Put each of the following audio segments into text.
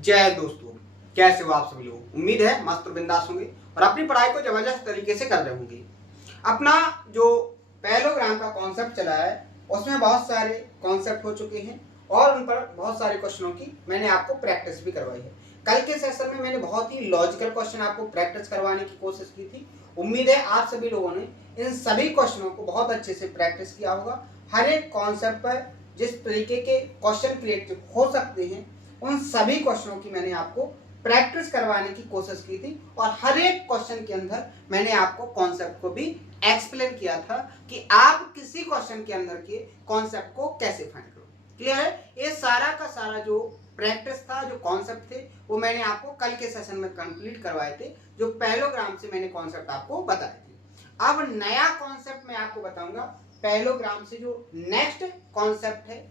जय दोस्तों, कैसे हो आप सभी लोग। उम्मीद है मस्त और बिंदास होंगे और अपनी पढ़ाई को जबरदस्त तरीके से कर रहे होंगे। अपना जो पैरेललोग्राम का कॉन्सेप्ट चला है उसमें बहुत सारे कॉन्सेप्ट हो चुके हैं और उन पर बहुत सारे क्वेश्चनों की मैंने आपको प्रैक्टिस भी करवाई है। कल के सेशन में मैंने बहुत ही लॉजिकल क्वेश्चन आपको प्रैक्टिस करवाने की कोशिश की थी। उम्मीद है आप सभी लोगों ने इन सभी क्वेश्चनों को बहुत अच्छे से प्रैक्टिस किया होगा। हर एक कॉन्सेप्ट पर जिस तरीके के क्वेश्चन क्रिएट हो सकते हैं उन सभी क्वेश्चनों की मैंने आपको प्रैक्टिस करवाने की कोशिश की थी और हर एक क्वेश्चन के अंदर मैंने आपको कॉन्सेप्ट को भी एक्सप्लेन किया था कि आप किसी क्वेश्चन के अंदर के कॉन्सेप्ट को कैसे फाइंड करो। क्लियर है। ये सारा का सारा जो प्रैक्टिस था, जो कॉन्सेप्ट थे, वो मैंने आपको कल के सेशन में कंप्लीट करवाए थे, जो पैरेललोग्राम से मैंने कॉन्सेप्ट आपको बताए थे। अब नया कॉन्सेप्ट मैं आपको बताऊंगा। पैरेललोग्राम से जो नेक्स्ट कॉन्सेप्ट है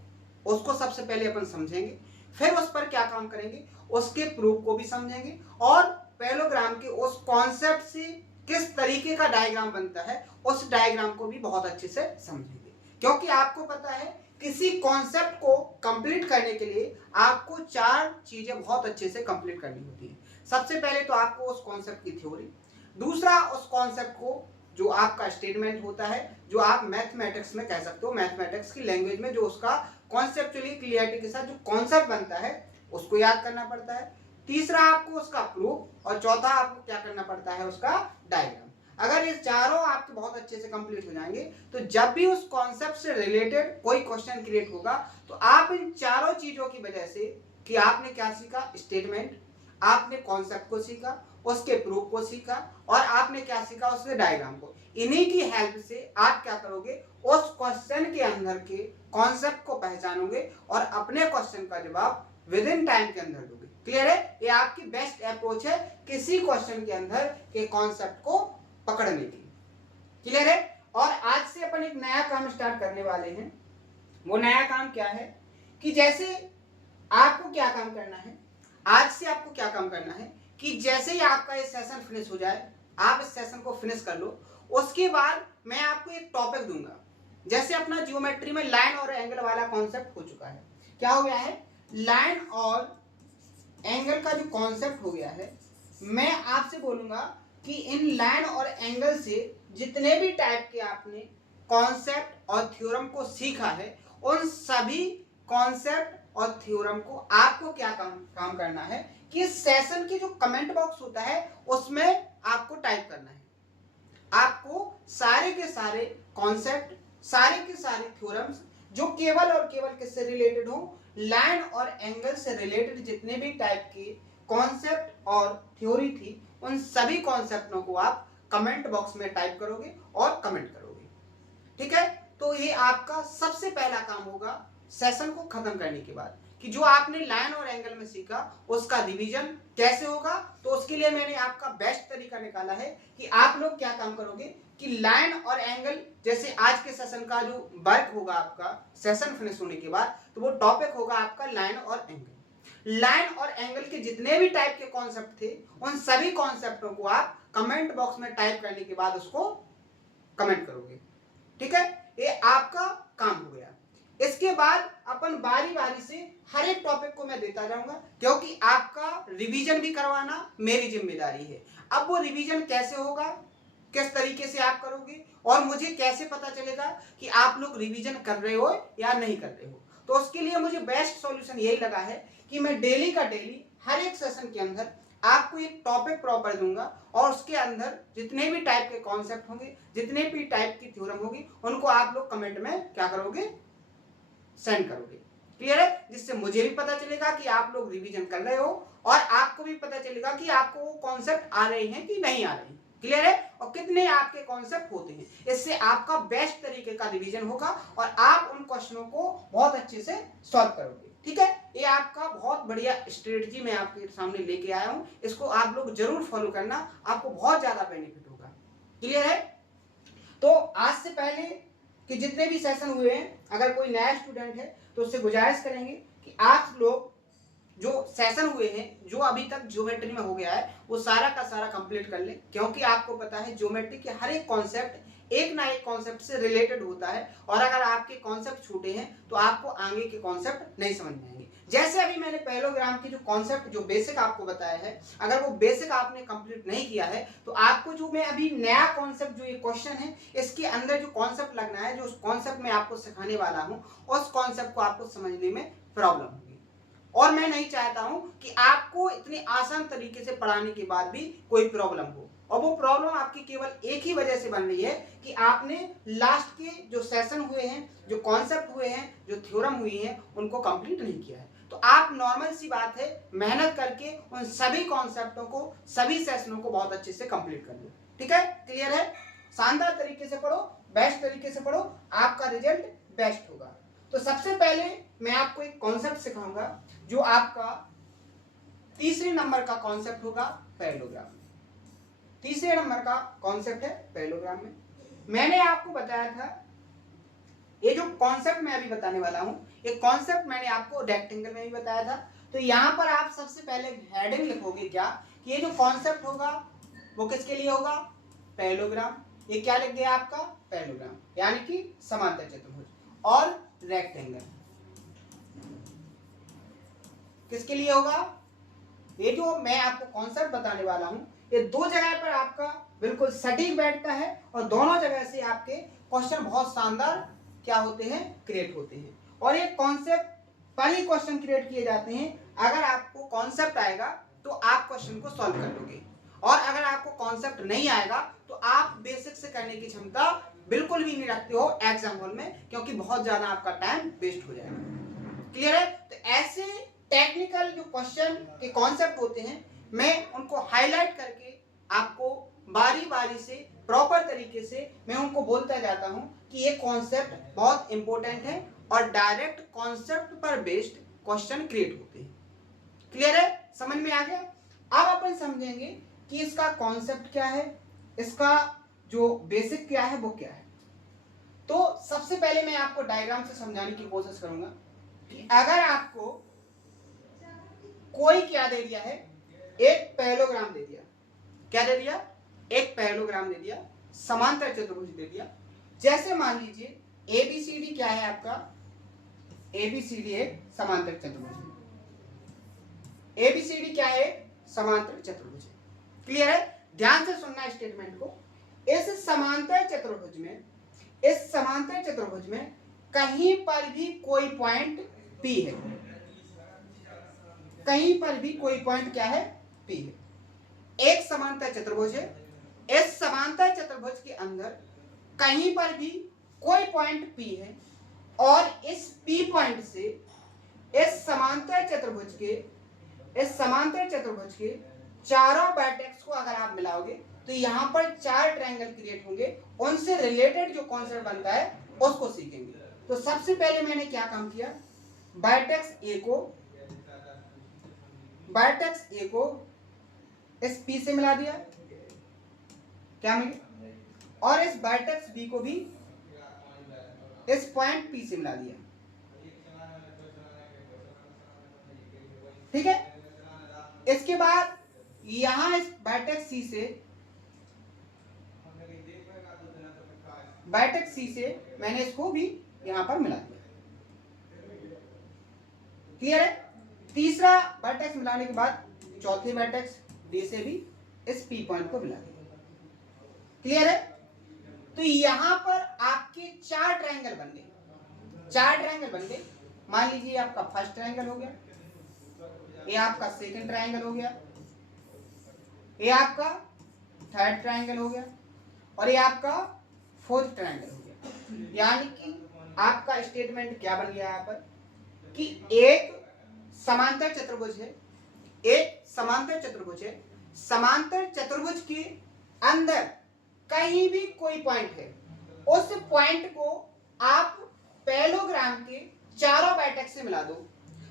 उसको सबसे पहले अपन समझेंगे, फिर उस पर क्या काम करेंगे, उसके प्रूफ को भी समझेंगे और पैरेललोग्राम के उस कॉन्सेप्ट से किस तरीके का डायग्राम बनता है उस डायग्राम को भी बहुत अच्छे से समझेंगे। क्योंकि आपको पता है किसी कॉन्सेप्ट को कंप्लीट करने के लिए आपको 4 चीजें बहुत अच्छे से कंप्लीट करनी होती है। सबसे पहले तो आपको उस कॉन्सेप्ट की थ्योरी, दूसरा उस कॉन्सेप्ट को जो आपका स्टेटमेंट होता है, जो आप मैथमेटिक्स में कह सकते हो, मैथमेटिक्स की लैंग्वेज में जो उसका कॉन्सेप्चुअली क्लियरिटी के साथ जो कॉन्सेप्ट बनता है उसको याद करना पड़ता है। तीसरा आपको उसका प्रूफ और चौथा आपको क्या करना पड़ता है, उसका डायग्राम। अगर ये चारों आपके बहुत अच्छे से कंप्लीट हो जाएंगे तो जब भी उस कॉन्सेप्ट से रिलेटेड कोई क्वेश्चन क्रिएट होगा तो आप इन चारों चीजों की वजह से कि आपने क्या सीखा, स्टेटमेंट, आपने कॉन्सेप्ट को सीखा, उसके प्रूफ को सीखा और आपने क्या सीखा, उसके डायग्राम को, इन्हीं की हेल्प से आप क्या करोगे, उस क्वेश्चन के अंदर के कॉन्सेप्ट को पहचानोगे और अपने क्वेश्चन का जवाब विद इन टाइम के अंदर दोगे। क्लियर है। ये आपकी बेस्ट अप्रोच है किसी क्वेश्चन के अंदर के कॉन्सेप्ट को पकड़ने की। क्लियर है। और आज से अपन एक नया काम स्टार्ट करने वाले हैं। वो नया काम क्या है कि जैसे आपको क्या काम करना है, आज से आपको क्या काम करना है कि जैसे ही आपका ये सेशन फिनिश हो जाए, आप इस सेशन को फिनिश कर लो, उसके बाद मैं आपको एक टॉपिक दूंगा। जैसे अपना ज्योमेट्री में लाइन और एंगल वाला कॉन्सेप्ट हो चुका है, क्या हो गया है, लाइन और एंगल का जो कॉन्सेप्ट हो गया है, मैं आपसे बोलूंगा कि इन लाइन और एंगल से जितने भी टाइप के आपने कॉन्सेप्ट और थ्योरम को सीखा है उन सभी कॉन्सेप्ट और थ्योरम को आपको क्या काम करना है कि सेशन की जो कमेंट बॉक्स होता है उसमें आपको टाइप करना है। आपको सारे के सारे कॉन्सेप्ट, सारे के सारे थ्योरम्स जो केवल और केवल किससे रिलेटेड हो, लाइन और एंगल से रिलेटेड जितने भी टाइप के कॉन्सेप्ट और थ्योरी थी उन सभी कॉन्सेप्टों को आप कमेंट बॉक्स में टाइप करोगे और कमेंट करोगे। ठीक है। तो ये आपका सबसे पहला काम होगा सेशन को खत्म करने के बाद कि जो आपने लाइन और एंगल में सीखा उसका रिवीजन कैसे होगा। तो उसके लिए मैंने आपका बेस्ट तरीका निकाला है कि आप लोग क्या काम करोगे कि लाइन और एंगल, जैसे आज के सेशन का जो वर्क होगा आपका सेशन फिनिश होने के बाद, तो वो टॉपिक होगा आपका लाइन और एंगल। लाइन और एंगल के जितने भी टाइप के कॉन्सेप्ट थे उन सभी कॉन्सेप्टों को आप कमेंट बॉक्स में टाइप करने के बाद उसको कमेंट करोगे। ठीक है। ये आपका काम हो गया। इसके बाद अपन बारी बारी से हर एक टॉपिक को मैं देता जाऊंगा क्योंकि आपका रिवीजन भी करवाना मेरी जिम्मेदारी है। अब वो रिवीजन कैसे होगा, किस तरीके से आप करोगे और मुझे कैसे पता चलेगा कि आप लोग रिवीजन कर रहे हो या नहीं कर रहे हो, तो उसके लिए मुझे बेस्ट सॉल्यूशन यही लगा है कि मैं डेली का डेली हर एक सेशन के अंदर आपको एक टॉपिक प्रॉपर दूंगा और उसके अंदर जितने भी टाइप के कॉन्सेप्ट होंगे, जितने भी टाइप की थ्योरम होगी, उनको आप लोग कमेंट में क्या करोगे, सेंड करोगे। क्लियर है। जिससे मुझे भी पता चलेगा कि आप लोग रिवीजन कर रहे हो और आपको भी पता चलेगा कि आपको वो कॉन्सेप्ट आ रहे हैं कि नहीं आ रहे हैं। क्लियर है। और कितने आपके कॉन्सेप्ट होते हैं। इससे आपका बेस्ट तरीके का रिवीजन होगा और आप उन क्वेश्चनों को बहुत अच्छे से सॉल्व करोगे। ठीक है। ये आपका बहुत बढ़िया स्ट्रेटजी मैं आपके सामने लेके आया हूं, इसको आप लोग जरूर फॉलो करना, आपको बहुत ज्यादा बेनिफिट होगा। क्लियर है। तो आज से पहले कि जितने भी सेशन हुए हैं, अगर कोई नया स्टूडेंट है तो उससे गुजारिश करेंगे कि आप लोग जो सेशन हुए हैं, जो अभी तक ज्योमेट्री में हो गया है, वो सारा का सारा कंप्लीट कर ले, क्योंकि आपको पता है ज्योमेट्री के हर एक कॉन्सेप्ट एक ना एक कॉन्सेप्ट से रिलेटेड होता है, और अगर आपके कॉन्सेप्ट छूटे हैं तो आपको आगे के कॉन्सेप्ट नहीं समझ में आएंगे। जैसे अभी मैंने पैरेललोग्राम की जो कॉन्सेप्ट, जो बेसिक आपको बताया है, अगर वो बेसिक आपने कंप्लीट नहीं किया है तो आपको जो मैं अभी नया कॉन्सेप्ट, जो ये क्वेश्चन है, इसके अंदर जो कॉन्सेप्ट लगना है, जो उस कॉन्सेप्ट में आपको सिखाने वाला हूं, उस कॉन्सेप्ट को आपको समझने में प्रॉब्लम होगी। और मैं नहीं चाहता हूं कि आपको इतनी आसान तरीके से पढ़ाने के बाद भी कोई प्रॉब्लम हो, और वो प्रॉब्लम आपकी केवल एक ही वजह से बन रही है कि आपने लास्ट के जो सेशन हुए हैं, जो कॉन्सेप्ट हुए हैं, जो थ्योरम हुई हैं, उनको कंप्लीट नहीं किया है। तो आप नॉर्मल सी बात है, मेहनत करके उन सभी कॉन्सेप्टों को, सभी सेशनों को बहुत अच्छे से कंप्लीट कर लो। ठीक है, क्लियर है? शानदार तरीके से पढ़ो, बेस्ट तरीके से पढ़ो, आपका रिजल्ट बेस्ट होगा। तो सबसे पहले मैं आपको एक कॉन्सेप्ट सिखाऊंगा जो आपका तीसरे नंबर का कॉन्सेप्ट होगा पैरेललोग्राम। तीसरे नंबर का कॉन्सेप्ट है पैरेललोग्राम में। मैंने आपको बताया था, ये जो कॉन्सेप्ट मैं अभी बताने वाला हूं, ये कॉन्सेप्ट मैंने आपको रेक्टेंगल में भी बताया था। तो यहां पर आप सबसे पहले हेडिंग लिखोगे क्या, कि ये जो कॉन्सेप्ट होगा वो किसके लिए होगा, पैरेललोग्राम। ये क्या लिख गया आपका, पैरेललोग्राम, यानी कि समांतर चतुर्भुज। और रेक्टेंगल किसके लिए होगा, ये जो मैं आपको कॉन्सेप्ट बताने वाला हूं, ये दो जगह पर आपका बिल्कुल सटीक बैठता है, और दोनों जगह से आपके क्वेश्चन बहुत शानदार क्या होते हैं, क्रिएट होते हैं। और ये कॉन्सेप्ट पर ही क्वेश्चन क्रिएट किए जाते हैं। अगर आपको कॉन्सेप्ट आएगा तो आप क्वेश्चन को सॉल्व कर लोगे, और अगर आपको कॉन्सेप्ट नहीं आएगा तो आप बेसिक से करने की क्षमता बिल्कुल भी नहीं रखते हो एग्जाम हॉल में, क्योंकि बहुत ज्यादा आपका टाइम वेस्ट हो जाएगा। क्लियर है? तो ऐसे टेक्निकल जो क्वेश्चन के कॉन्सेप्ट होते हैं, मैं उनको हाईलाइट करके आपको बारी बारी से प्रॉपर तरीके से मैं उनको बोलता जाता हूं कि ये कॉन्सेप्ट बहुत इंपॉर्टेंट है, और डायरेक्ट कॉन्सेप्ट पर बेस्ड क्वेश्चन क्रिएट होते हैं। क्लियर है? समझ में आ गया? अब अपन समझेंगे कि इसका कॉन्सेप्ट क्या है, इसका जो बेसिक क्या है वो क्या है। तो सबसे पहले मैं आपको डायग्राम से समझाने की कोशिश करूंगा कि अगर आपको कोई क्या दे दिया है, एक पैरेललोग्राम दे दिया, क्या दे दिया, एक पैरेललोग्राम दे दिया, समांतर चतुर्भुज दे दिया। जैसे मान लीजिए एबीसीडी क्या है आपका, एबीसीडी एक समांतर चतुर्भुज है। एबीसीडी क्या है, समांतर चतुर्भुज है। क्लियर है? ध्यान से सुनना स्टेटमेंट को। इस समांतर चतुर्भुज में, इस समांतर चतुर्भुज में कहीं पर भी कोई पॉइंट P है, कहीं पर भी कोई पॉइंट क्या है, P है। एक समांतर चतुर्भुज है, इस समांतर चतुर्भुज के अंदर कहीं पर भी कोई पॉइंट P है, और इस P पॉइंट से इस समांतर चतुर्भुज के चारों वर्टेक्स को अगर आप मिलाओगे तो यहां पर चार ट्रायंगल क्रिएट होंगे। उनसे रिलेटेड जो कॉन्सेप्ट बनता है उसको सीखेंगे। तो सबसे पहले मैंने क्या काम किया, वर्टेक्स ए को इस P से मिला दिया, क्या मिले, और इस वर्टेक्स B को भी इस पॉइंट P से मिला दिया। ठीक है? इसके बाद यहां इस वर्टेक्स C से मैंने इसको भी यहां पर मिला दिया। क्लियर है? तीसरा वर्टेक्स मिलाने के बाद चौथे वर्टेक्स D से भी इस P पॉइंट को मिला दिया। क्लियर है? तो यहां पर आपके चार ट्रायंगल बन गए। मान लीजिए आपका फर्स्ट ट्रायंगल हो गया, ये आपका सेकंड ट्रायंगल हो गया, ये आपका थर्ड ट्रायंगल हो गया, और ये आपका फोर्थ ट्रायंगल हो गया। यानी कि आपका स्टेटमेंट क्या बन गया यहाँ पर, कि एक समांतर चतुर्भुज है, समांतर चतुर्भुज के अंदर कहीं भी कोई पॉइंट है, उस पॉइंट को आप पैरेललोग्राम के चारों वर्टेक्स से मिला दो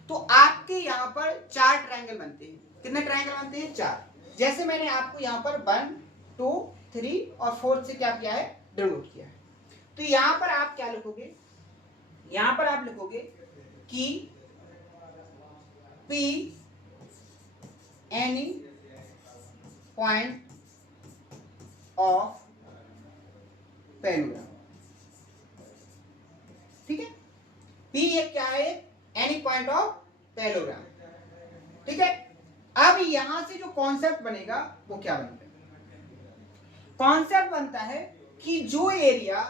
तो आपके यहाँ पर चार ट्रायंगल बनते हैं। कितने ट्रायंगल बनते हैं? चार। जैसे मैंने आपको यहाँ पर 1, 2, 3 और 4 से क्या किया है, डिनोट किया है। तो यहाँ पर आप क्या लिखोगे, यहाँ पर आप लिखोगे कि P any point of parallelogram, ठीक है। पी एक क्या है, एनी पॉइंट ऑफ पैलोग्राम, ठीक है। अब यहां से जो कॉन्सेप्ट बनेगा वो क्या बनता है, कॉन्सेप्ट बनता है कि जो एरिया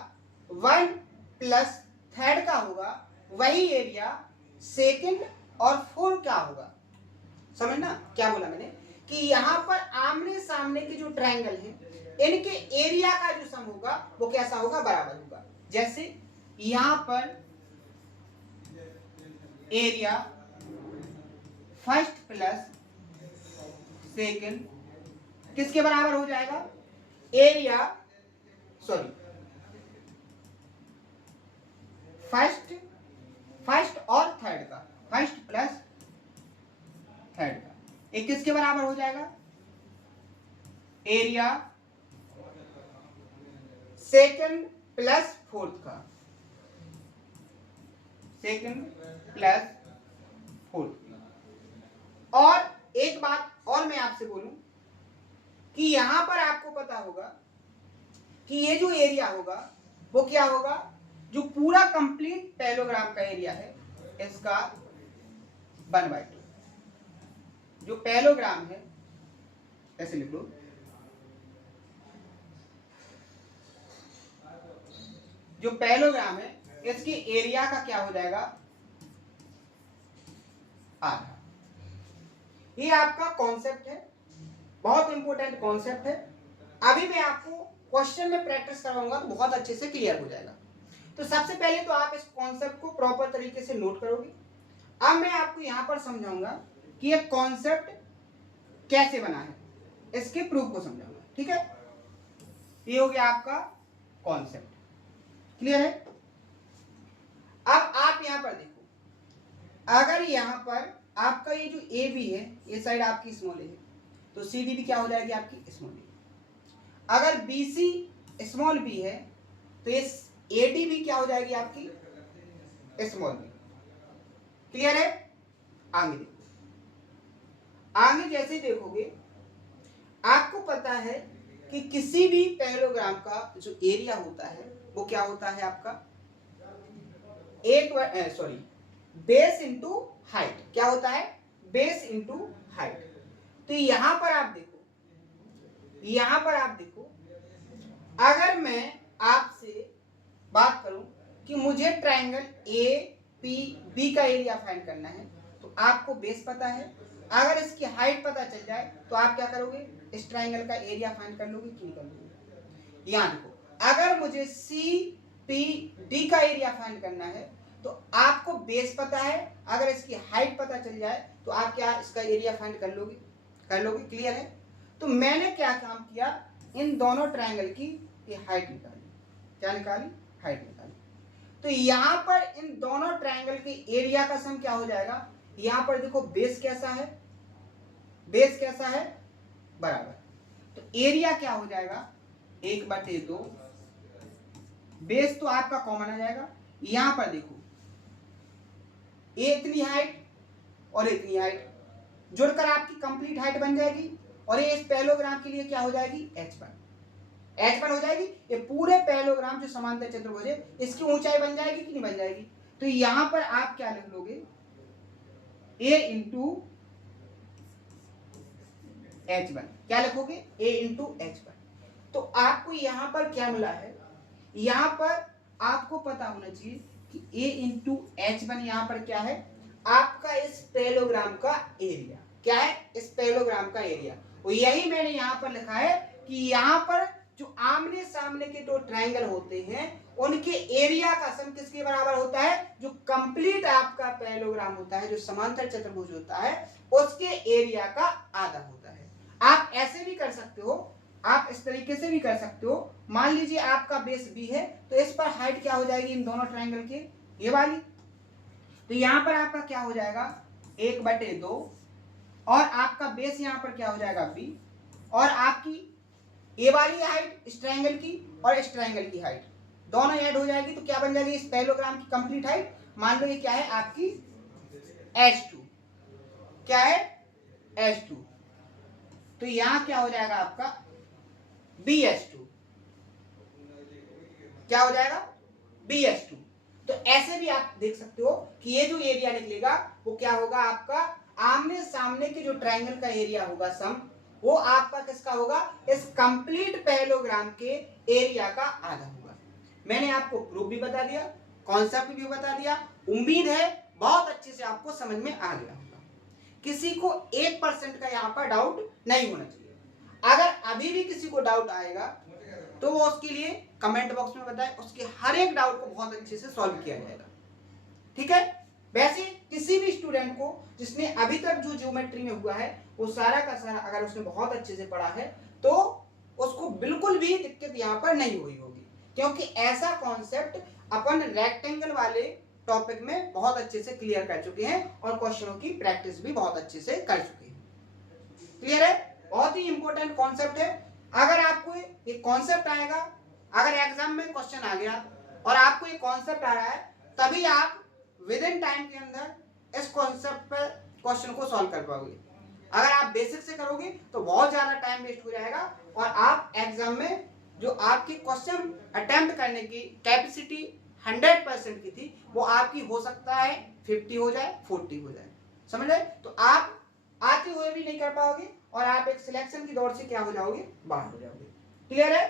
1 प्लस थर्ड का होगा वही एरिया सेकंड और फोर्थ का होगा। समझना क्या बोला मैंने, कि यहां पर आमने सामने के जो ट्रायंगल है इनके एरिया का जो सम होगा वो कैसा होगा, बराबर होगा। जैसे यहां पर एरिया फर्स्ट प्लस सेकंड किसके बराबर हो जाएगा, एरिया सॉरी फर्स्ट और थर्ड का, फर्स्ट प्लस थर्ड का एक किसके बराबर हो जाएगा, एरिया सेकंड प्लस फोर्थ का, सेकंड प्लस फोर्थ। और एक बात और मैं आपसे बोलूं कि यहां पर आपको पता होगा कि ये जो एरिया होगा वो क्या होगा, जो पूरा कंप्लीट पैलोग्राम का एरिया है इसका 1/2, जो पैलोग्राम है ऐसे लिख लो, जो पैलोग्राम है इसके एरिया का क्या हो जाएगा, आधा। ये आपका कॉन्सेप्ट है, बहुत इंपॉर्टेंट कॉन्सेप्ट है। अभी मैं आपको क्वेश्चन में प्रैक्टिस करवाऊंगा तो बहुत अच्छे से क्लियर हो जाएगा। तो सबसे पहले तो आप इस कॉन्सेप्ट को प्रॉपर तरीके से नोट करोगे। अब मैं आपको यहां पर समझाऊंगा कि ये कॉन्सेप्ट कैसे बना है, इसके प्रूफ को समझाऊंगा, ठीक है। ये हो गया आपका कॉन्सेप्ट, क्लियर है। अब आप यहां पर देखो, अगर यहां पर आपका ये जो ए बी है ये साइड आपकी स्मॉल है तो सी डी भी क्या हो जाएगी आपकी स्मॉल बी। अगर बी सी स्मॉल बी है तो ये ए डी भी क्या हो जाएगी आपकी स्मॉल बी, क्लियर है। आगे देखो, आगे जैसे देखोगे आपको पता है कि किसी भी पैरेललोग्राम का जो एरिया होता है वो क्या होता है आपका, बेस इंटू हाइट, क्या होता है, बेस इंटू हाइट। तो यहां पर आप देखो, यहां पर आप देखो, अगर मैं आपसे बात करूं कि मुझे ट्रायंगल ए पी बी का एरिया फाइंड करना है तो आपको बेस पता है, अगर इसकी हाइट पता चल जाए तो आप क्या करोगे, इस ट्रायंगल का एरिया फाइंड कर लोगे कि नहीं कर लोगे। यहां देखो, अगर मुझे सी पी डी का एरिया फाइंड करना है तो आपको बेस पता है, अगर इसकी हाइट पता चल जाए तो आप क्या इसका एरिया फाइंड कर लोगे, क्लियर है। तो मैंने क्या काम किया, इन दोनों ट्रायंगल की ये हाइट निकाली, क्या निकाली, हाइट निकाली। तो यहां पर इन दोनों ट्रायंगल के एरिया का सम क्या हो जाएगा, यहां पर देखो बेस कैसा है, बेस कैसा है, बराबर। तो एरिया क्या हो जाएगा 1/2, बेस तो आपका कॉमन आ जाएगा। यहां पर देखो ए इतनी हाइट और इतनी हाइट जुड़कर आपकी कंप्लीट हाइट बन जाएगी, और ये इस पैरेललोग्राम के लिए क्या हो जाएगी, h1 हो जाएगी। ये पूरे पैरेललोग्राम जो समांतर चतुर्भुज है इसकी ऊंचाई बन जाएगी कि नहीं बन जाएगी। तो यहां पर आप क्या लिख लोगे, a इंटू h1, क्या लिखोगे, a इंटू h1। तो आपको यहां पर क्या मिला है, यहां पर आपको पता होना चाहिए कि a इंटू h1 यहां पर क्या है, आपका इस पैरेललोग्राम का एरिया, क्या है, इस पैरेललोग्राम का एरिया। और यही मैंने यहां पर लिखा है कि यहां पर जो आमने सामने के दो ट्रायंगल होते हैं उनके एरिया का सम किसके बराबर होता है, जो कंप्लीट आपका पैरेललोग्राम होता है, जो समांतर चतुर्भुज होता है उसके एरिया का आधा होता है। आप ऐसे भी कर सकते हो, आप इस तरीके से भी कर सकते हो। मान लीजिए आपका बेस बी है तो इस पर हाइट क्या हो जाएगी इन दोनों ट्रायंगल के, ये वाली। तो यहां पर आपका क्या हो जाएगा 1/2, और आपका बेस यहां पर क्या हो जाएगा बी, और आपकी ए वाली हाइट इस ट्रायंगल की और इस ट्रायंगल की हाइट दोनों ऐड हो जाएगी तो क्या बन जाएगी इस पैरेललोग्राम की कंप्लीट हाइट। मान लो ये क्या है आपकी h2, क्या है h2। तो यहां क्या हो जाएगा आपका BH2, क्या हो जाएगा, BS2। तो ऐसे भी आप देख सकते हो कि ये जो एरिया निकलेगा वो क्या होगा, आपका आमने सामने के जो ट्रायंगल का एरिया होगा सम, वो आपका किसका होगा, इस कंप्लीट पैरेललोग्राम के एरिया का आधा होगा। मैंने आपको प्रूफ भी बता दिया, कॉन्सेप्ट भी बता दिया। उम्मीद है बहुत अच्छे से आपको समझ में आ गया होगा। किसी को 1% का यहाँ पर डाउट नहीं होना चाहिए। अगर अभी भी किसी को डाउट आएगा तो वो उसके लिए कमेंट बॉक्स में बताए, उसके हर एक डाउट को बहुत अच्छे से सॉल्व किया जाएगा। ठीक है। वैसे किसी भी स्टूडेंट को जिसने अभी तक जो ज्योमेट्री में हुआ है वो सारा का सारा अगर उसने बहुत अच्छे से पढ़ा है तो उसको बिल्कुल भी दिक्कत यहाँ पर नहीं हुई होगी, क्योंकि ऐसा कॉन्सेप्ट अपन रेक्टेंगल वाले टॉपिक में बहुत अच्छे से क्लियर कर चुके हैं और क्वेश्चनों की प्रैक्टिस भी बहुत अच्छे से कर चुके हैं। क्लियर है, बहुत ही इंपॉर्टेंट कॉन्सेप्ट है। अगर आपको एक कॉन्सेप्ट आएगा, अगर एग्जाम में क्वेश्चन आ गया और आपको एक कॉन्सेप्ट आ रहा है, तभी आप विद इन टाइम के अंदर इस कॉन्सेप्ट पर क्वेश्चन को सॉल्व कर पाओगे। अगर आप बेसिक से करोगे तो बहुत ज्यादा टाइम वेस्ट हो जाएगा और आप एग्जाम में जो आपकी क्वेश्चन अटेम्प्ट करने की कैपेसिटी 100% की थी वो आपकी हो सकता है 50 हो जाए, 40 हो जाए। समझ रहे? तो आप आते हुए भी नहीं कर पाओगे और आप एक सिलेक्शन की दौड़ से क्या हो जाओगे, बाहर हो जाओगे। क्लियर है?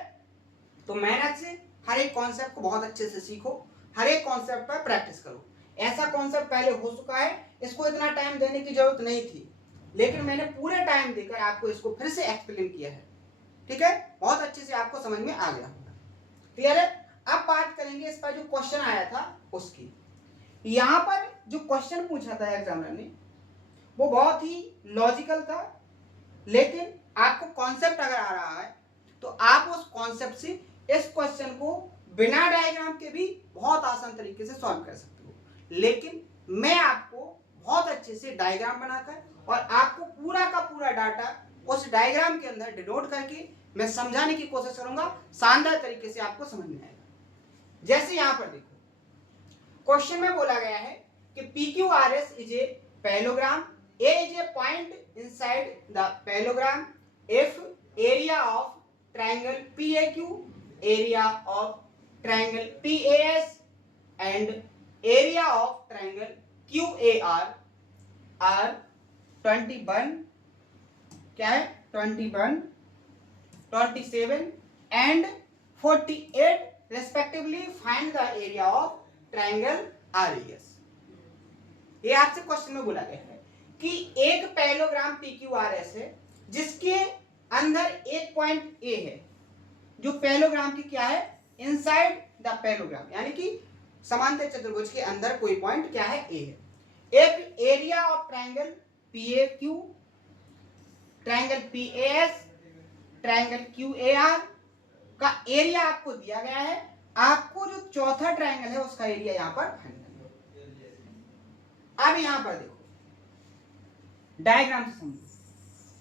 तो मेहनत से हर एक कॉन्सेप्ट को बहुत अच्छे से सीखो, हर एक कॉन्सेप्ट पर प्रैक्टिस करो। ऐसा कॉन्सेप्ट पहले हो चुका है, इसको इतना टाइम देने की जरूरत नहीं थी, लेकिन मैंने पूरे टाइम देकर आपको इसको फिर से एक्सप्लेन किया है। ठीक है, बहुत अच्छे से आपको समझ में आ गया होगा। क्लियर है? अब बात करेंगे इस पर जो क्वेश्चन आया था उसकी। यहां पर जो क्वेश्चन पूछा था एग्जामिनर ने वो बहुत ही लॉजिकल था, लेकिन आपको कॉन्सेप्ट अगर आ रहा है तो आप उस कॉन्सेप्ट से इस क्वेश्चन को बिना डायग्राम के भी बहुत आसान तरीके से सॉल्व कर सकते हो। लेकिन मैं आपको बहुत अच्छे से डायग्राम बनाकर और आपको पूरा का पूरा डाटा उस डायग्राम के अंदर डिनोट करके मैं समझाने की कोशिश करूंगा, शानदार तरीके से आपको समझ में आएगा। जैसे यहां पर देखो, क्वेश्चन में बोला गया है कि PQRS is a parallelogram, A is a point inside the parallelogram if area of triangle PAQ, area of triangle PAS and area of triangle QAR are 21, क्या है 21, 27 and 48 respectively. Find the area of triangle RES। ये आपसे question में बोला गया है कि एक पैरेललोग्राम PQRS है जिसके अंदर एक पॉइंट A है, जो पैरेललोग्राम की क्या है, इनसाइड द पैरेललोग्राम, यानी कि समांतर चतुर्भुज के अंदर कोई पॉइंट क्या है, A है। एक area of triangle PAQ, triangle PAS, triangle QAR का एरिया आपको दिया गया है। आपको जो चौथा ट्रायंगल है उसका एरिया यहां पर फाइंड करना है। अब यहां पर देखो डायग्राम से समझो।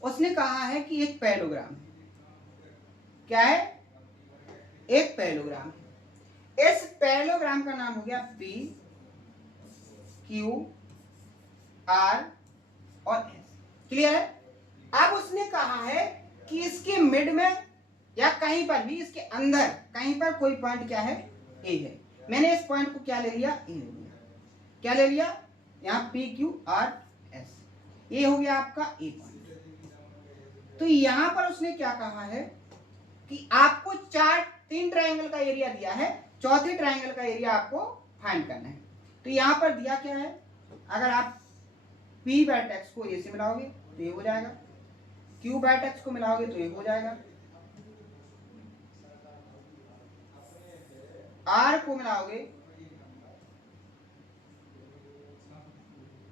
उसने कहा है कि एक पैरेललोग्राम है, क्या है, एक पैरेललोग्राम है। इस पैरेललोग्राम का नाम हो गया P, Q, R और S। क्लियर है? अब उसने कहा है कि इसके मिड में या कहीं पर भी इसके अंदर कहीं पर कोई पॉइंट क्या है, A है। मैंने इस पॉइंट को क्या ले लिया, A ले लिया। क्या ले लिया, यहां P, Q, R, S, ये हो गया आपका ए पॉइंट। तो यहां पर उसने क्या कहा है कि आपको तीन ट्रायंगल का एरिया दिया है, चौथे ट्रायंगल का एरिया आपको फाइंड करना है। तो यहां पर दिया क्या है, अगर आप P वर्टेक्स को ए से मिलाओगे तो ये हो जाएगा, Q वर्टेक्स को मिलाओगे तो ये हो जाएगा, R को मिलाओगे,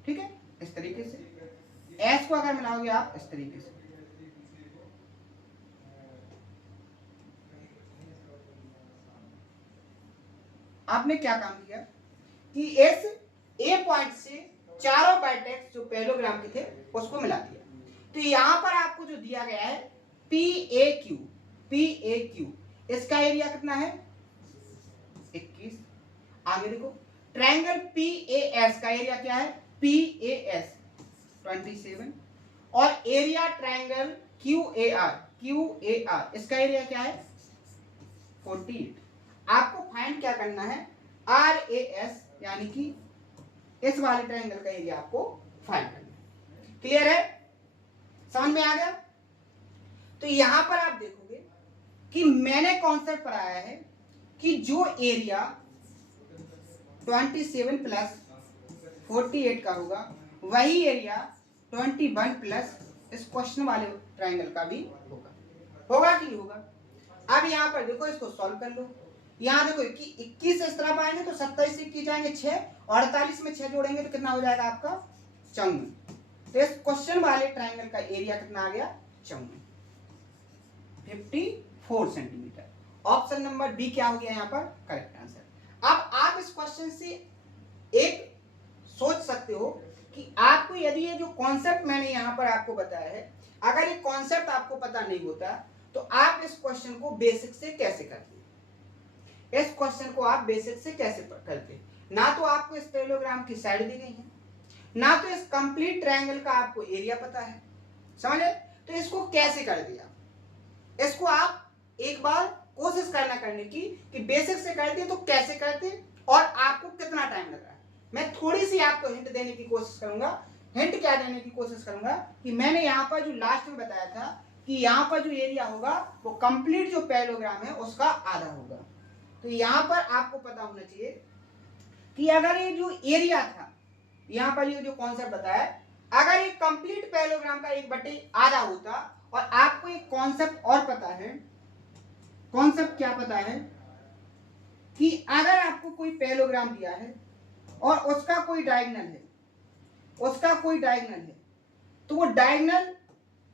ठीक है, इस तरीके से। S को अगर मिलाओगे आप इस तरीके से। आपने क्या काम किया कि इस A पॉइंट से चारों वर्टेक्स जो पैरेललोग्राम के थे उसको मिला दिया। तो यहां पर आपको जो दिया गया है PAQ, इसका एरिया कितना है, 21। आगे देखो ट्रायंगल PAS का एरिया क्या है, PAS 27 और एरिया ट्रायंगल QAR इसका एरिया क्या है 48। आपको फाइंड क्या करना है, RAS यानी कि इस वाले ट्रायंगल का एरिया आपको फाइंड करना है। क्लियर है, समझ में आ गया। तो यहां पर आप देखोगे कि मैंने कॉन्सेप्ट पढ़ाया है कि जो एरिया 27 प्लस 48 का होगा वही एरिया 21 प्लस इस क्वेश्चन वाले ट्रायंगल का भी होगा कि नहीं होगा। अब यहाँ पर देखो, इसको सॉल्व कर लो। यहाँ देखो कि 21 इस तरफ आएंगे तो 27 से 21 जाएंगे 6, और 48 में 6 जोड़ेंगे तो कितना हो जाएगा आपका 54। तो इस क्वेश्चन वाले ट्रायंगल का एरिया कितना आ गया 54, 54 सेंटीमीटर। ऑप्शन नंबर बी क्या हो गया यहाँ पर करेक्ट आंसर। अब आप इस क्वेश्चन से एक सोच सकते हो कि आपको यदि ये जो कॉन्सेप्ट मैंने यहाँ पर आपको बताया है, अगर ये कॉन्सेप्ट आपको पता नहीं होता तो आप इस क्वेश्चन को बेसिक से कैसे करते। इस क्वेश्चन को आप बेसिक से कैसे करते, ना तो आपको इस पैरेललोग्राम की साइड दी गई है, ना तो इस कंप्लीट ट्रायंगल का आपको एरिया पता है, समझे। तो इसको कैसे कर दिया, इसको आप एक बार कोशिश करने की कि बेसिक से करते तो कैसे करते और आपको कितना टाइम लग रहा है। मैं थोड़ी सी आपको हिंट देने की कोशिश करूंगा। हिंट क्या देने की कोशिश करूंगा कि मैंने यहाँ पर जो लास्ट में बताया था कि यहाँ पर जो एरिया होगा वो कंप्लीट जो पैरेललोग्राम है उसका आधा होगा। तो यहाँ पर आपको पता होना चाहिए कि अगर ये जो एरिया था, यहाँ पर ये जो कॉन्सेप्ट बताया, अगर ये कंप्लीट पैरेललोग्राम का 1/8 होता, और आपको एक कॉन्सेप्ट और पता है, कॉन्सेप्ट क्या पता है कि अगर आपको कोई पैरेललोग्राम दिया है और उसका कोई डायगोनल है, तो वो डायगोनल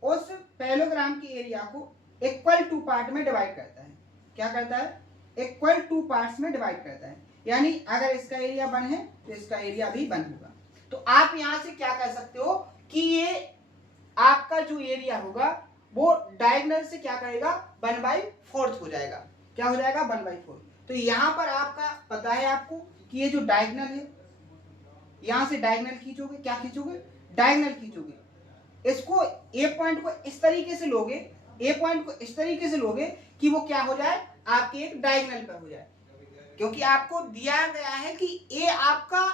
उस पैरेललोग्राम के एरिया को इक्वल टू पार्ट में डिवाइड करता है। क्या करता है, इक्वल टू पार्ट्स में डिवाइड करता है। यानी अगर इसका एरिया 1 है तो इसका एरिया भी 1 होगा। तो आप यहां से क्या कह सकते हो कि ये आपका जो एरिया होगा वो डायगोनल से क्या करेगा 1/4 हो जाएगा। क्या हो जाएगा 1/4। तो यहां पर आपका पता है आपको कि ये जो डायगोनल है, यहां से डायगोनल खींचोगे, क्या खींचोगे, डायगोनल खींचोगे। इसको ए पॉइंट को इस तरीके से लोगे, कि वो क्या हो जाए आपके एक डायगोनल पर हो जाए, क्योंकि आपको दिया गया है कि ए आपका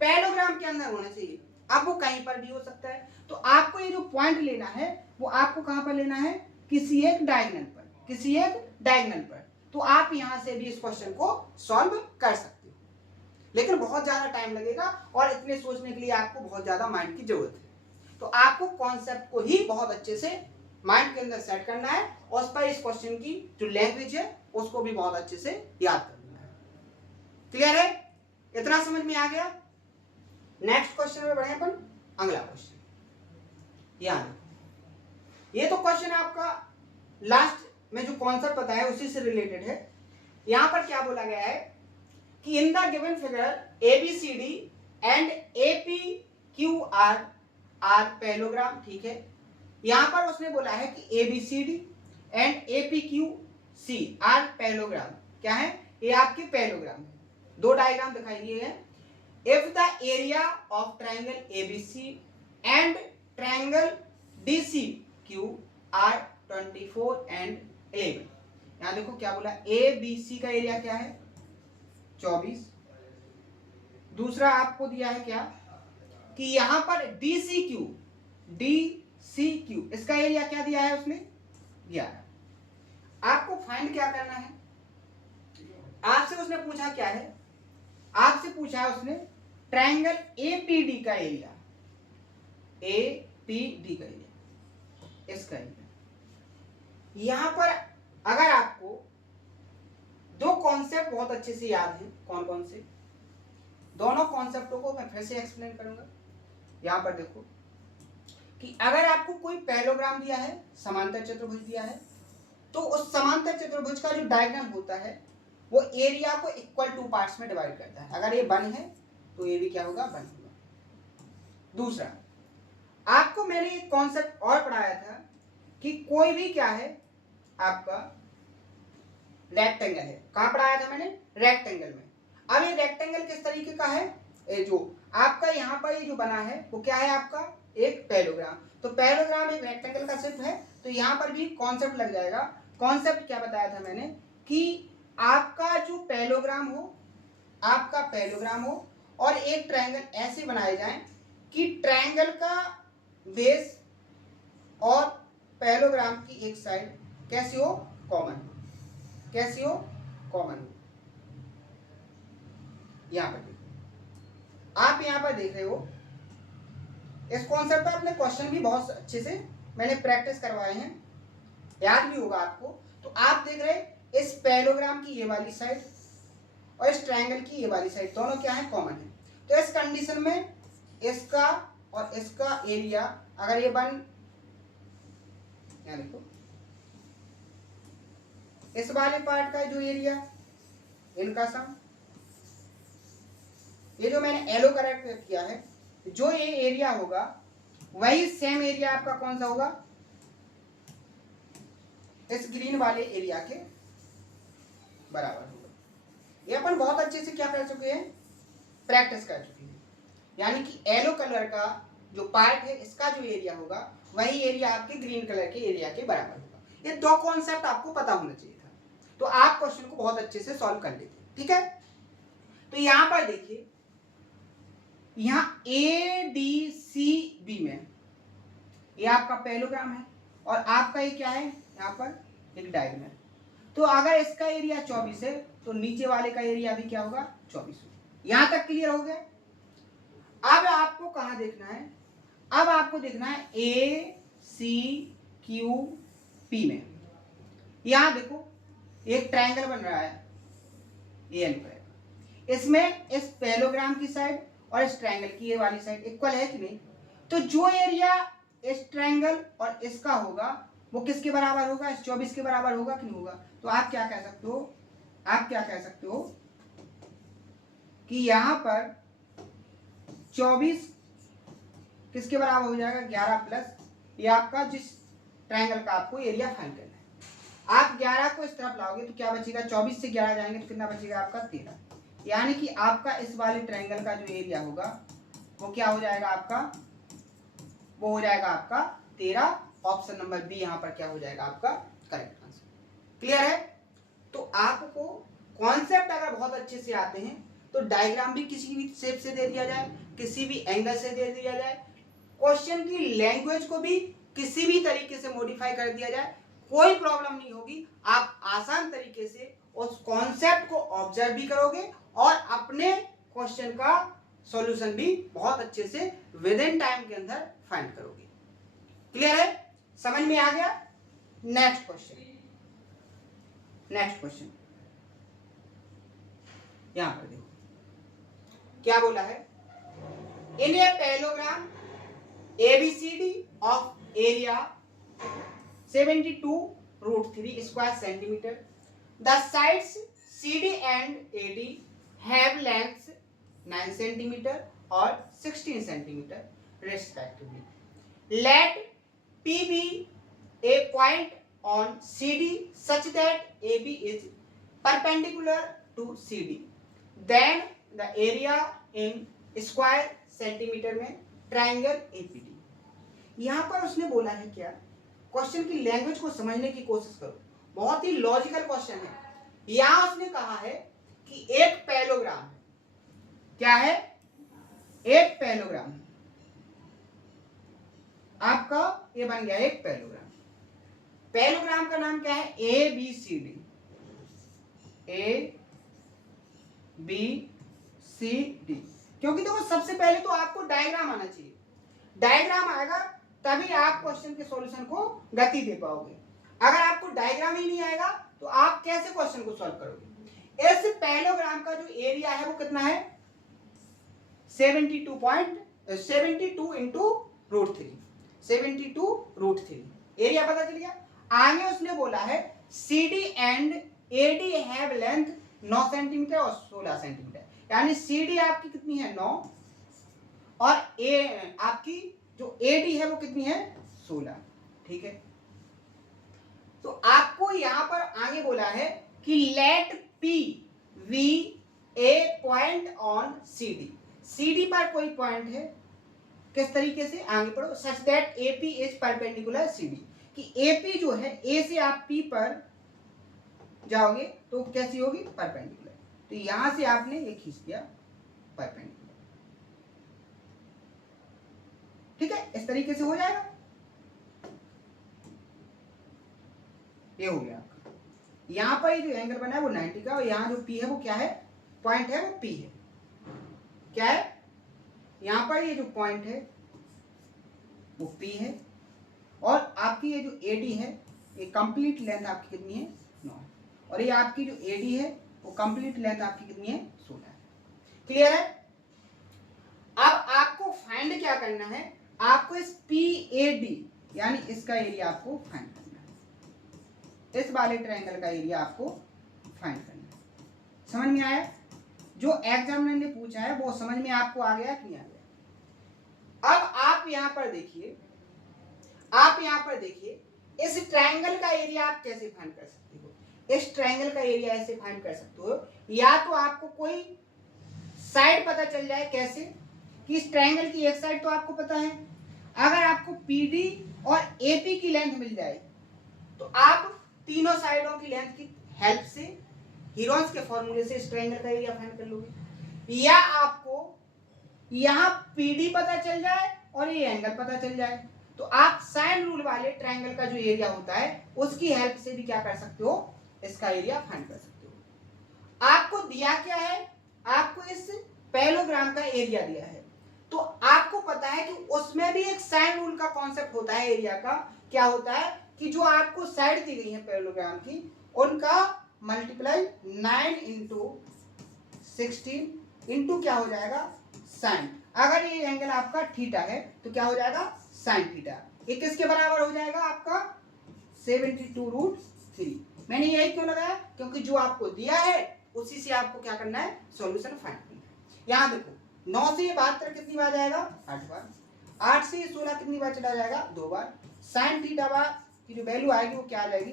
पैरेललोग्राम के अंदर होना चाहिए। अब वो कहीं पर भी हो सकता है। तो आपको ये जो पॉइंट लेना है वो आपको कहां पर लेना है, किसी एक डायगोनल पर। तो आप यहां से भी इस क्वेश्चन को सॉल्व कर सकते हो, लेकिन बहुत ज्यादा टाइम लगेगा और इतने सोचने के लिए आपको बहुत ज्यादा माइंड की जरूरत है। तो आपको कॉन्सेप्ट को ही बहुत अच्छे से माइंड के अंदर सेट करना है और उस पर इस क्वेश्चन की जो लैंग्वेज है उसको भी बहुत अच्छे से याद करना है। क्लियर है, इतना समझ में आ गया। नेक्स्ट क्वेश्चन में बढ़े अपन। अगला क्वेश्चन ये तो क्वेश्चन आपका लास्ट में जो कॉन्सेप्ट बताया उसी से रिलेटेड है। यहां पर क्या बोला गया है कि in the given figure ABCD and APQR are parallelogram, ठीक है। यहां पर उसने बोला है कि ABCD and APQC are parallelogram. क्या है, ये आपके पैरेललोग्राम है। दो डायग्राम दिखाई दिए हैं। If the area of triangle ABC and triangle DCQ are 24 and 11, यहाँ देखो क्या बोला, ABC का एरिया क्या है 24। दूसरा आपको दिया है क्या कि यहाँ पर DCQ इसका एरिया क्या दिया है उसने 11। आपको फाइंड क्या करना है, आपसे उसने पूछा क्या है, आपसे पूछा है उसने ट्रायंगल APD का एरिया, इसका एरिया। यहां पर अगर आपको दो कॉन्सेप्ट बहुत अच्छे से याद है, कौन कौन से, दोनों कॉन्सेप्टों को मैं फिर से एक्सप्लेन करूंगा। यहां पर देखो कि अगर आपको कोई पैरेललोग्राम दिया है, समांतर चतुर्भुज दिया है, तो उस समांतर चतुर्भुज का जो डायग्राम होता है वो एरिया को इक्वल टू पार्ट्स में डिवाइड करता है। अगर ये 1 है तो ये भी क्या होगा 1 होगा। दूसरा, आपको मैंने एक कॉन्सेप्ट और पढ़ाया था कि कोई भी क्या है आपका रेक्टेंगल है। कहां पढ़ाया था मैंने, रेक्टेंगल में। अब ये रेक्टेंगल किस तरीके का है, ये जो आपका यहाँ पर ये जो बना है वो क्या है आपका एक पैरेललोग्राम। तो पैरेललोग्राम एक रेक्टेंगल का शेप है, तो यहाँ पर भी कॉन्सेप्ट लग जाएगा। कॉन्सेप्ट क्या बताया था मैंने कि आपका जो पैरेललोग्राम हो और एक ट्रायंगल ऐसे बनाए जाएं कि ट्रायंगल का बेस और पैरेललोग्राम की एक साइड कैसी हो, कॉमन हो। यहां पर आप यहां पर देख रहे हो, इस कॉन्सेप्ट पर अपने क्वेश्चन भी बहुत अच्छे से मैंने प्रैक्टिस करवाए हैं, याद भी होगा आपको। तो आप देख रहे हैं इस पैरेललोग्राम की ये वाली साइड और इस ट्रायंगल की ये वाली साइड दोनों क्या है, कॉमन है। तो इस कंडीशन में इसका और इसका एरिया अगर ये बन, देखो इस वाले पार्ट का जो एरिया, इनका सम, ये जो मैंने येलो कलर किया है, जो ये एरिया होगा वही सेम एरिया आपका कौन सा होगा, इस ग्रीन वाले एरिया के बराबर होगा। ये अपन बहुत अच्छे से क्या कर चुके हैं, प्रैक्टिस कर चुके हैं। यानी कि येलो कलर का जो पार्ट है इसका जो एरिया होगा वही एरिया आपके ग्रीन कलर के एरिया के बराबर होगा। ये दो कॉन्सेप्ट आपको पता होना चाहिए था, तो आप क्वेश्चन को बहुत अच्छे से सॉल्व कर लेते, ठीक है। तो यहां पर देखिए, यहां ADCB में ये आपका पैरेललोग्राम है और आपका ये क्या है, यहाँ पर एक डायगोनल। तो अगर इसका एरिया 24 है तो नीचे वाले का एरिया भी क्या होगा, 24 होगा। यहां तक क्लियर हो गया। अब आपको कहां देखना है, अब आपको देखना है ACQP में। यहां देखो एक ट्रायंगल बन रहा है AN, इसमें इस पैरेललोग्राम की साइड और इस ट्रायंगल की ये वाली साइड इक्वल है कि नहीं। तो जो एरिया इस ट्रायंगल और इसका होगा वो किसके बराबर होगा, इस 24 के बराबर होगा कि नहीं होगा। तो आप क्या कह सकते हो, कि यहां पर 24 किसके बराबर हो जाएगा, 11 प्लस ये आपका जिस ट्रायंगल का आपको एरिया फाइंड करना है। आप 11 को इस तरफ लाओगे तो क्या बचेगा, 24 से 11 जाएंगे तो कितना बचेगा आपका, 13। यानी कि आपका इस वाले ट्रायंगल का जो एरिया होगा वो क्या हो जाएगा आपका, वो हो जाएगा आपका 13। ऑप्शन नंबर बी यहाँ पर क्या हो जाएगा आपका करेक्ट आंसर। क्लियर है। तो आपको कॉन्सेप्ट अगर बहुत अच्छे से आते हैं तो डायग्राम भी किसी भी शेप से दे दिया जाए, किसी भी एंगल से दे दिया जाए, क्वेश्चन की लैंग्वेज को भी किसी भी तरीके से मॉडिफाई कर दिया जाए, कोई प्रॉब्लम नहीं होगी। आप आसान तरीके से उस कॉन्सेप्ट को ऑब्जर्व भी करोगे और अपने क्वेश्चन का सॉल्यूशन भी बहुत अच्छे से विद इन टाइम के अंदर फाइंड करोगे। क्लियर है, समझ में आ गया। नेक्स्ट क्वेश्चन यहां पर देखो क्या बोला है, in a parallelogram ABCD of area 72√3 square centimeter, the sides CD and AD have lengths 9 centimeter or 16 centimeter respectively. Let P be a point on CD such that AB is perpendicular to CD. Then the area in square centimeter में triangle APD. यहाँ पर उसने बोला है क्या, question की language को समझने की कोशिश करो, बहुत ही लॉजिकल क्वेश्चन है। यहां उसने कहा है कि एक पैरेललोग्राम है, क्या है, एक पैरेललोग्राम आपका ये बन गया एक पैरेललोग्राम। पैरेललोग्राम का नाम क्या है, ABCD, क्योंकि देखो सबसे पहले तो आपको डायग्राम आना चाहिए, डायग्राम आएगा तभी आप क्वेश्चन के सॉल्यूशन को गति दे पाओगे। अगर आपको डायग्राम ही नहीं आएगा तो आप कैसे क्वेश्चन को सॉल्व करोगे। इस पैरेललोग्राम का जो एरिया है वो कितना है, 72 इंटू √3, 72√3 एरिया पता चल गया। आगे उसने बोला है CD and AD have length 9 centimetre और 16 सेंटीमीटर, यानी CD आपकी कितनी है 9 और आपकी जो AD है वो कितनी है 16, ठीक है। तो आपको यहां पर आगे बोला है कि let P V a point on CD पर कोई पॉइंट है, किस तरीके से आगे पढ़ो, such that AP is perpendicular CD, कि AP जो है A से आप P पर जाओगे तो कैसी होगी, परपेंडिकुलर। तो यहां से आपने ये खींच दिया परपेंडिकुलर। ठीक है, इस तरीके से हो जाएगा। ये हो गया आपका। यहां पर ये जो एंगल बना है वो 90 का, और यहां जो पी है वो क्या है, पॉइंट है वो पी है। क्या है, यहां पर ये जो पॉइंट है वो पी है, और आपकी ये जो एडी है, ये कंप्लीट लेंथ आपकी कितनी है, 9, और ये आपकी जो एडी है वो कंप्लीट लेंथ आपकी कितनी है, 16 है। क्लियर है। अब आपको फाइंड क्या करना है, आपको इस PAD यानी इसका एरिया आपको फाइंड करना है, इस वाले ट्रायंगल का एरिया आपको फाइंड करना है। समझ में आया, जो एग्जामिनर ने पूछा है वो समझ में आपको आ गया कि नहीं आ गया। अब आप यहां पर देखिए, आप यहां पर देखिए, इस ट्रायंगल का एरिया आप कैसे फाइंड कर सकते हो, इस ट्रायंगल का एरिया ऐसे फाइंड कर सकते हो, या तो आपको कोई साइड पता चल जाए, कैसे कि इस ट्रायंगल की एक साइड तो आपको पता है, अगर आपको PD और AP की लेंथ मिल जाए तो आप तीनों साइडों की लेंथ की हेल्प से हीरोन्स के फॉर्मूले से इस ट्रायंगल का एरिया फाइंड कर लोगे, या आपको यहां PD पता चल जाए और ये एंगल पता चल जाए तो आप साइन रूल वाले ट्रायंगल का जो एरिया होता है उसकी हेल्प से भी क्या कर सकते हो, इसका एरिया फाइंड कर सकते हो। आपको दिया क्या है, आपको इस पैरेललोग्राम का एरिया दिया है, तो आपको पता है कि उसमें भी एक साइन रूल का कॉन्सेप्ट होता है एरिया का। क्या होता है कि जो आपको साइड दी गई है पैरेललोग्राम की, उनका मल्टीप्लाई 9 इंटू 16 इंटू क्या हो जाएगा, साइन। अगर ये एंगल आपका थीटा है तो क्या हो जाएगा, साइन थीटा। ये किसके बराबर हो जाएगा आपका, 72√3। मैंने यही क्यों लगाया, क्योंकि जो आपको दिया है उसी से आपको क्या करना है, सॉल्यूशन फाइंड करना है। यहां देखो, 9 से 72 कितनी बार जाएगा, 8 बार। 8 से 16 कितनी बार चला जाएगा, 2 बार। साइन थीटा बार की जो वैल्यू आएगी वो क्या आ जाएगी,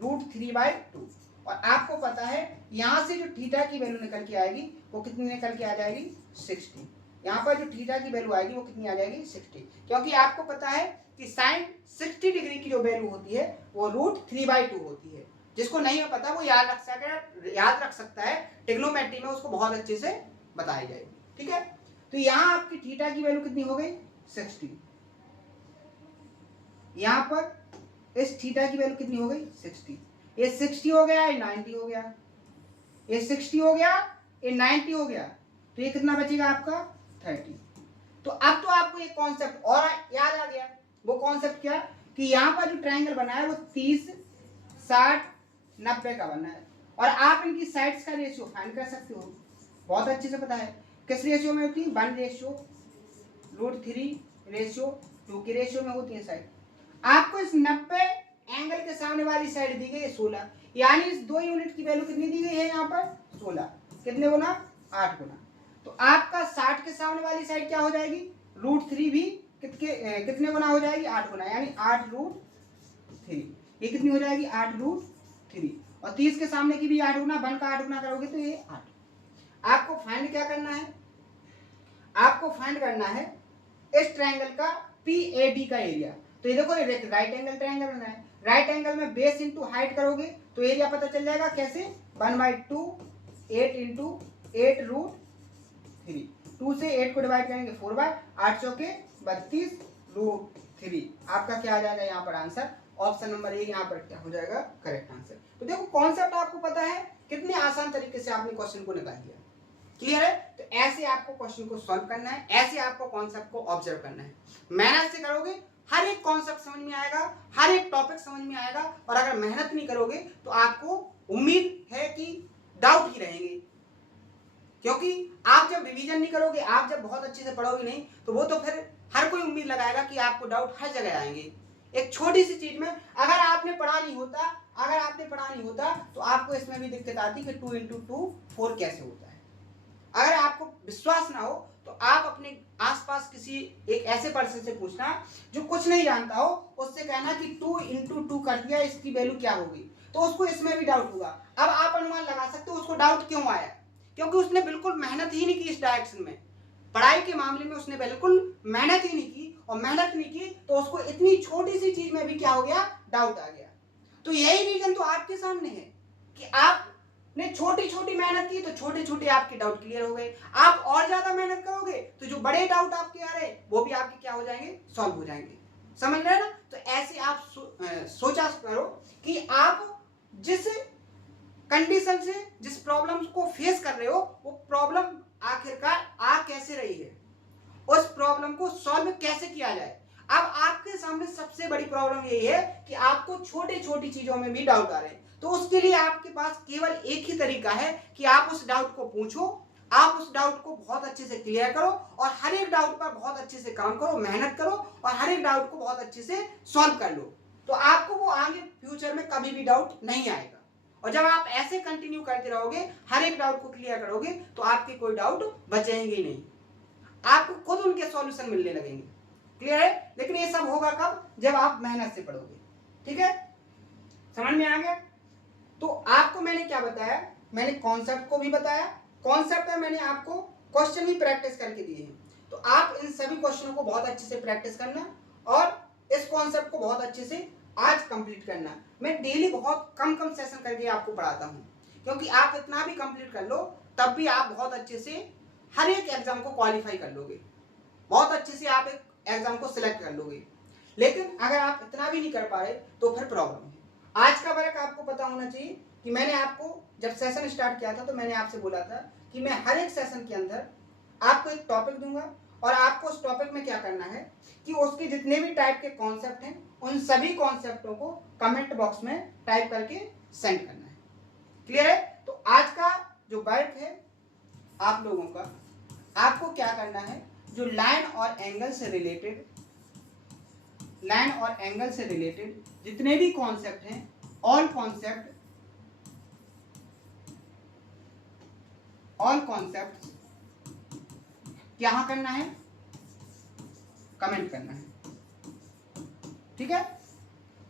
√3/2। और आपको पता है यहां से जो थीटा की वैल्यू निकल के आएगी वो कितनी निकल के आ जाएगी, 60। यहाँ पर जो थीटा की वैल्यू आएगी वो कितनी आ जाएगी, 60, क्योंकि आपको पता है कि साइन 60 डिग्री की जो वैल्यू होती है वो √3/2 होती है। जिसको नहीं पता वो याद रख सकता है, ट्रिग्नोमेट्री में उसको बहुत अच्छे से बताई जाएगी। ठीक है, तो यहाँ आपकी थीटा की वैल्यू कितनी हो गई, 60। यहाँ पर इस थीटा की वैल्यू कितनी हो गई, 60। ये 60 हो गया, ये 90 हो गया, ये 60 हो गया, ये 90 हो गया, तो ये कितना बचेगा आपका, 30। तो अब तो आपको एक कॉन्सेप्ट और याद आ गया। वो कॉन्सेप्ट क्या, कि यहाँ पर जो ट्रायंगल बना है वो 30, 60, 90 का बना है, और आप इनकी साइड्स का रेशियो फाइंड कर सकते हो, बहुत अच्छे से पता है। किस रेशियो में होती है, 1:√3/2 के रेशियो में होती है साइड। आपको इस 90 एंगल के सामने वाली साइड दी गई है 16, यानी इस 2 यूनिट की वैल्यू कितनी दी गई है यहाँ पर, 16। कितने गुना, 8 गुना। तो आपका 60 के सामने वाली साइड क्या हो जाएगी, √3 भी कितने गुना हो जाएगी, 8 गुना, यानी 8√3। ये कितनी हो जाएगी, 8√3। और 30 के सामने की भी 8 गुना, 1 का 8 गुना करोगे तो ये 8। आपको फाइंड क्या करना है, आपको फाइंड करना है इस ट्रायंगल का PAD का एरिया। तो ये देखो, ये राइट एंगल ट्रायंगल बना है, राइट एंगल में बेस इंटू हाइट करोगे तो एरिया पता चल जाएगा। कैसे, 1/2, 8 इंटू 8√3। 2 से 8 को डिवाइड करेंगे 4 बार, 8 चौके 32√3। आपका क्या आ जाएगा यहाँ पर आंसर, ऑप्शन नंबर ए यहाँ पर क्या हो जाएगा, करेक्ट आंसर। तो देखो कॉन्सेप्ट आपको पता है, कितने आसान तरीके से आपने क्वेश्चन को निकाल दिया। क्लियर है, तो ऐसे आपको क्वेश्चन को सॉल्व करना है, ऐसे आपको कॉन्सेप्ट को ऑब्जर्व करना है। मेहनत से करोगे हर एक कॉन्सेप्ट समझ में आएगा, हर एक टॉपिक समझ में आएगा। और अगर मेहनत नहीं करोगे तो आपको उम्मीद है कि डाउट ही रहेंगे, क्योंकि आप जब रिवीजन नहीं करोगे, आप जब बहुत अच्छे से पढ़ोगे नहीं, तो वो तो फिर हर कोई उम्मीद लगाएगा कि आपको डाउट हर जगह आएंगे। एक छोटी सी चीज में अगर आपने पढ़ा नहीं होता तो आपको इसमें भी दिक्कत आती कि 2 × 2 4 कैसे होता है। अगर आपको विश्वास ना हो तो आप अपने आसपास किसी एक ऐसे पर्सन से पूछना जो कुछ नहीं जानता हो, उससे कहना कि 2 × 2 कर दिया, इसकी वैल्यू क्या होगी, तो उसको इसमें भी डाउट होगा। अब आप अनुमान लगा सकते हो उसको डाउट क्यों आया, क्योंकि उसने बिल्कुल मेहनत ही नहीं की इस डायरेक्शन में, पढ़ाई के मामले में उसने बिल्कुल मेहनत ही नहीं की, और मेहनत नहीं की तो उसको इतनी छोटी सी चीज में भी क्या हो गया, डाउट आ गया। तो यही रीजन तो आपके सामने है कि आपने छोटी छोटी मेहनत की तो छोटे छोटे आपके डाउट क्लियर हो गए, आप और ज्यादा मेहनत करोगे तो जो बड़े डाउट आपके आ रहे वो भी आपके क्या हो जाएंगे, सॉल्व हो जाएंगे। समझ रहे हैं ना? तो ऐसे आप सोचा करो कि आप जिस कंडीशन से, जिस प्रॉब्लम को फेस कर रहे हो, वो प्रॉब्लम आखिरकार आ कैसे रही है, उस प्रॉब्लम को सॉल्व कैसे किया जाए। अब आपके सामने सबसे बड़ी प्रॉब्लम यही है कि आपको छोटी छोटी चीजों में भी डाउट आ रहे हैं, तो उसके लिए आपके पास केवल एक ही तरीका है कि आप उस डाउट को पूछो, आप उस डाउट को बहुत अच्छे से क्लियर करो और हर एक डाउट पर बहुत अच्छे से काम करो, मेहनत करो और हर एक डाउट को बहुत अच्छे से सॉल्व कर लो, तो आपको वो आगे फ्यूचर में कभी भी डाउट नहीं आएगा। और जब आप ऐसे कंटिन्यू करते रहोगे, हर एक डाउट को क्लियर करोगे, तो आपके कोई डाउट बचेंगे ही नहीं, आपको खुद उनके सॉल्यूशन मिलने लगेंगे। क्लियर है? लेकिन ये सब होगा कब? जब आप मेहनत से पढ़ोगे। ठीक है, समझ में आ गया? तो आपको मैंने क्या बताया, मैंने कॉन्सेप्ट को भी बताया, कॉन्सेप्ट में मैंने आपको क्वेश्चन भी प्रैक्टिस करके दिए हैं, तो आप इन सभी क्वेश्चनों को बहुत अच्छे से प्रैक्टिस करना और इस कॉन्सेप्ट को बहुत अच्छे से आज कंप्लीट करना। मैं डेली बहुत कम कम सेशन करके आपको पढ़ाता हूँ, क्योंकि आप इतना भी कंप्लीट कर लो तब भी आप बहुत अच्छे से हर एक एग्जाम को क्वालिफाई कर लोगे, बहुत अच्छे से आप एक एग्जाम को सिलेक्ट कर लोगे। लेकिन अगर आप इतना भी नहीं कर पा रहे तो फिर प्रॉब्लम है। आज का वर्क आपको पता होना चाहिए कि मैंने आपको जब सेशन स्टार्ट किया था तो मैंने आपसे बोला था कि मैं हर एक सेशन के अंदर आपको एक टॉपिक दूंगा और आपको उस टॉपिक में क्या करना है कि उसके जितने भी टाइप के कॉन्सेप्ट हैं उन सभी कॉन्सेप्टों को कमेंट बॉक्स में टाइप करके सेंड करना है। क्लियर है? तो आज का जो वर्क है आप लोगों का, आपको क्या करना है, जो लाइन और एंगल से रिलेटेड जितने भी कॉन्सेप्ट हैं, ऑल कॉन्सेप्ट क्या करना है, कमेंट करना है। ठीक है?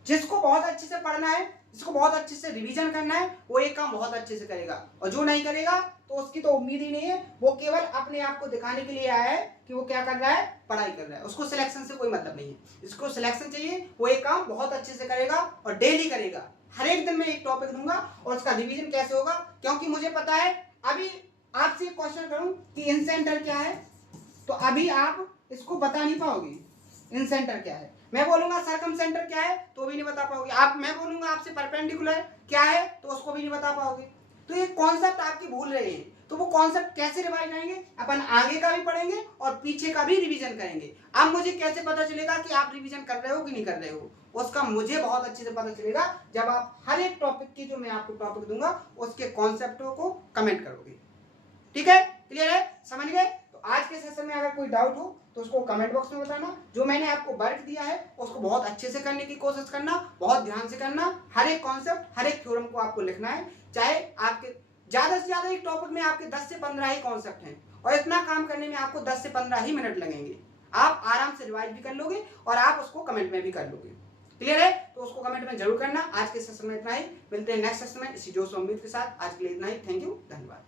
जिसको बहुत अच्छे से पढ़ना है, जिसको बहुत अच्छे से रिवीजन करना है, वो एक काम बहुत अच्छे से करेगा, और जो नहीं करेगा तो उसकी तो उम्मीद ही नहीं है, वो केवल अपने आप को दिखाने के लिए आया है कि वो क्या कर रहा है, पढ़ाई कर रहा है, उसको सिलेक्शन से कोई मतलब नहीं है। जिसको सिलेक्शन चाहिए वो एक काम बहुत अच्छे से करेगा और डेली करेगा। हर एक दिन मैं एक टॉपिक दूंगा और उसका रिवीजन कैसे होगा, क्योंकि मुझे पता है, अभी आपसे एक क्वेश्चन करूं कि इन सेंटर क्या है, तो अभी आप इसको बता नहीं पाओगे इन सेंटर क्या है। मैं बोलूंगा सर्कम सेंटर क्या है तो भी नहीं बता पाओगे आप। मैं बोलूंगा आपसे परपेंडिकुलर क्या है तो उसको भी नहीं बता पाओगे। तो ये कॉन्सेप्ट आपकी भूल रहे हैं, तो वो कॉन्सेप्ट कैसे रिवाइज आएंगे, अपन आगे का भी पढ़ेंगे और पीछे का भी रिवीजन करेंगे। अब मुझे कैसे पता चलेगा कि आप रिवीजन कर रहे हो कि नहीं कर रहे हो, उसका मुझे बहुत अच्छे से पता चलेगा जब आप हर एक टॉपिक की, जो मैं आपको टॉपिक दूंगा उसके कॉन्सेप्टों को कमेंट करोगे। ठीक है? क्लियर है? समझ गए? तो आज के सेशन में अगर कोई डाउट हो तो उसको कमेंट बॉक्स में बताना। जो मैंने आपको वर्क दिया है उसको बहुत अच्छे से करने की कोशिश करना, बहुत ध्यान से करना। हर एक कॉन्सेप्ट, हर एक थ्योरम को आपको लिखना है, चाहे आपके ज्यादा से ज्यादा एक टॉपिक में आपके 10 से 15 ही कॉन्सेप्ट हैं, और इतना काम करने में आपको 10 से 15 ही मिनट लगेंगे। आप आराम से रिवाइज भी कर लोगे और आप उसको कमेंट में भी कर लोगे। क्लियर है? तो उसको कमेंट में जरूर करना। आज के सेशन में इतना ही, मिलते हैं नेक्स्ट सेशन में इसी जोश और उम्मीद के साथ। आज के लिए इतना ही। थैंक यू, धन्यवाद।